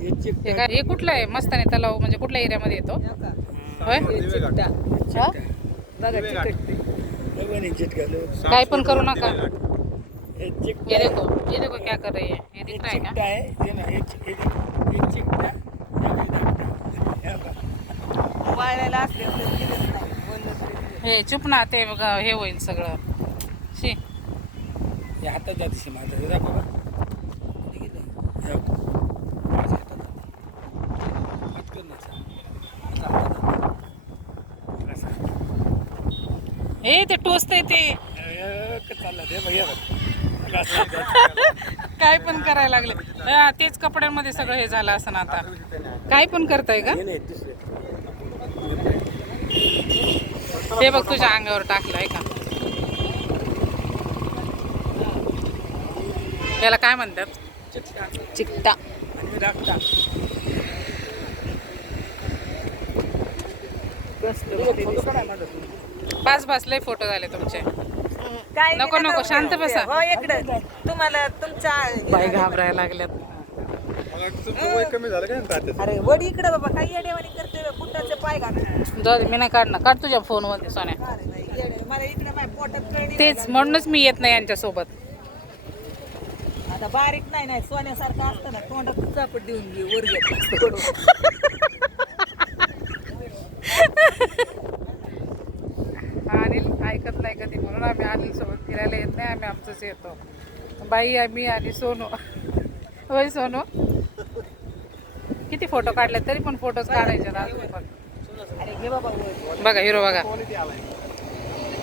हे कुठलं आहे मस्तानी तलाव म्हणजे कुठल्या एरियामध्ये येतो होय काय पण करू नका ये देखो क्या कर रही है ये दिख रहा है क्या हे चुप ना ते हे होईल सगळं शी हातात जाते माझा हे ते टोचतंय ते चालला ते भैया काय पण करायला लागले तेच कपड्यांमध्ये सगळं हे झालं असं ना आता काय पण करताय का ते बघ तुझ्या अंगावर टाकलंय का याला काय म्हणतात चिकटा बस लय फोटो झाले तुमचे नको नको शांत बसा तुम्हाला तुमच्या बाई घाबरायला लागल्यात अरे वडी इकडे बाबा काही येडेवाणी करते बुटाचे पाय घालून जाऊ दे, मी नाही काढणार काढ तुझ्या फोनवरती सोन्या मला इकडे माझ्या पोटात कळली तेच म्हणूनच मी येत नाही यांच्यासोबत आता बारीक नाही सोन्यासारखं असतं ना तोंडात चापट देऊन घे वर घेत अनिल ऐकत नाही कधी म्हणून आम्ही अनिल सोबत फिरायला येत नाही आम्ही आमचंच येतो बाई आम्ही आणि सोनू होय सोनू किती फोटो काढले तरी पण फोटोज काढायचे अजून पण अरे घे बाबा बघा हिरो बघा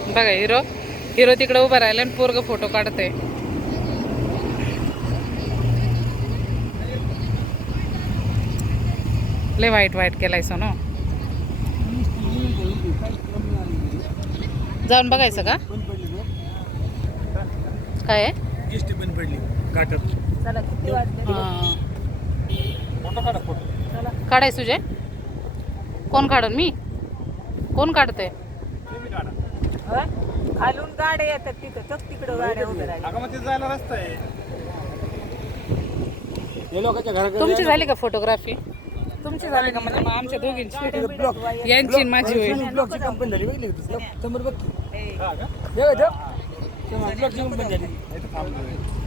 बघा हिरो तिकडे उभं राहिलं आणि पोरग फोटो काढतंय लय वाईट केलाय सोनू जाऊन बघायचं का काय आहे एसटी बंद पडली घाटात चला किती वाजले फोटो काढा फोटो काढाय तुझे कोण काढून मी कोण काढतंय खालून गाड्या येतात तिथं चक तिकडं गाड्या उभ्या राहिल्या अगं मग ते जायला रस्ता आहे हे लोकांच्या घराकडे तुमची झाली का फोटोग्राफी तुमची झाली का म्हणजे आमच्या दोघींची यांची आणि माझी होईल ब्लॉकची कंपनी झाली बघितली होती समोर बघ ए, ब्लॉकची कंपनी झाली